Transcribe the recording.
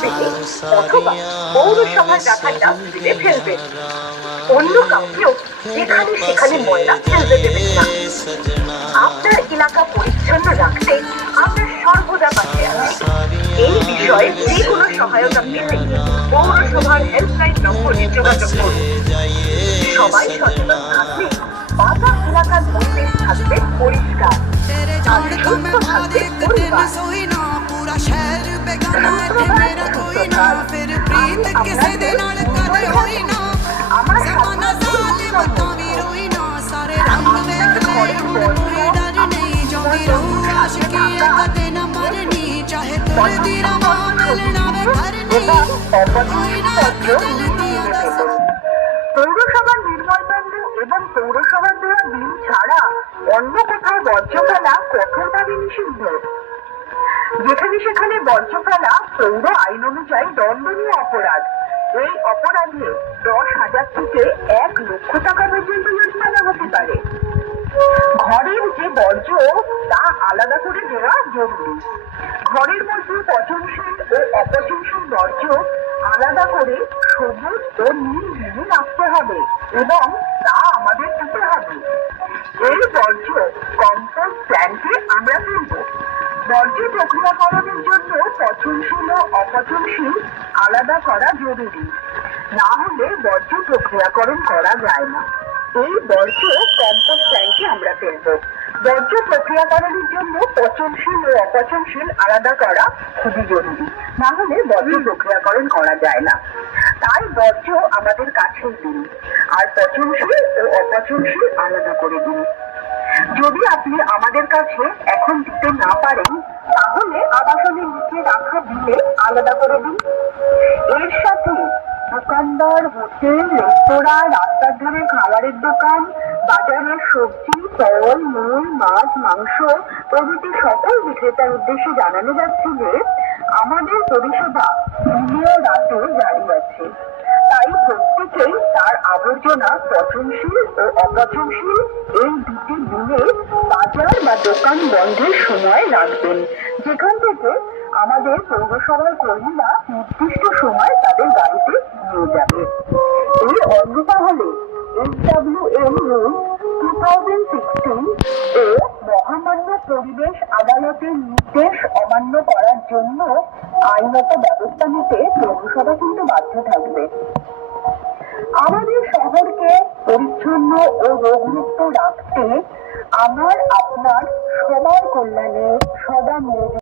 ডাস্টবিনে অথবা পৌরসভার রাখা ডাস্টবিনে ফেলবেন। অন্য কাউকেও যেখানে সেখানে ময়লা ফেলতে দেবেন না। আপনার এলাকা পরিচ্ছন্ন রাখতে আমরা সর্বদা পাশে আছি। এই বিষয়ে যে কোনো সহায়তা পেতে পৌরসভার হেল্পলাইন নম্বরে যোগাযোগ করুন। সবাই সচেতন থাকলে বাজার এলাকার পরিবেশ থাকবে পরিষ্কার আর সুস্থ থাকবে পরিবার। আমার পৌরসভার নির্মল দণ্ড এবং পৌরসভার দেওয়া বিল ছাড়া অন্য কোথাও বর্জ্য ফেলা কঠোরভাবে নিষিদ্ধ। যেখানে সেখানে বর্জ্য ফেলা পৌর আইন অনুযায়ী দণ্ডনীয় অপরাধ। এই অপরাধে 10,000 থেকে 1 লক্ষ টাকা পর্যন্ত জরিমানা হতে পারে। ঘরের যে বর্জ্য তা আলাদা করে দেওয়া জরুরি। ঘরের মধ্যে পচনশীল ও অপচনশীল বর্জ্য আলাদা করে সবুজ ও নীল বিনে রাখতে হবে এবং তা আমাদের দিতে হবে। এই বর্জ্য কম্পোস্ট প্ল্যান্টে আমরা ফেলব। বর্জ্য প্রক্রিয়াকরণের জন্য পচনশীল ও অপচনশীল আলাদা করা জরুরি, না হলে বর্জ্য প্রক্রিয়াকরণ করা যায় না। এই বর্জ্য কম্পোস্ট প্ল্যান্টে আমরা ফেলব। বর্জ্য প্রক্রিয়াকরণের জন্য পচনশীল ও অপচনশীল আলাদা করা খুবই জরুরি, না হলে বর্জ্য প্রক্রিয়াকরণ করা যায় না। তাই বর্জ্য আমাদের কাছেই দিন আর পচনশীল ও অপচনশীল আলাদা করে দিন। যদি আপনি আমাদের কাছে এখন দিতে না পারেন তাহলে আবাসনের নিচে রাখা বিলে আলাদা করে দিন। এর সাথে দোকানদার, হোটেল, রেস্তোরাঁ, রাস্তার ধারে খাবারের দোকান, বাজারের সবজি, ফল, মূল, মাছ, মাংস প্রভৃতি সকল বিক্রেতার উদ্দেশ্যে জানানো যাচ্ছে যে আমাদের পরিষেবা দিনে রাতে জারি আছে। তাই প্রত্যেকেই তার আবর্জনা পচনশীল ও অপচনশীল এই দুটি দিনে বাজার বা দোকান বন্ধের সময় রাখবেন, যেখান থেকে আমাদের পৌরসভার কর্মীরা নির্দিষ্ট সময় তাদের গাড়িতে নিয়ে যাবে। এই অঙ্গীকার হলে HWM রুল 2016 ও মহামান্য পরিবেশ আদালতের নির্দেশ অমান্য করার জন্য আইনত ব্যবস্থা নিতে পৌরসভা কিন্তু বাধ্য থাকবে। আমাদের শহরকে পরিচ্ছন্ন ও রোগমুক্ত রাখতে আমার আপনার সবার কল্যাণে সদা নিয়োজিত।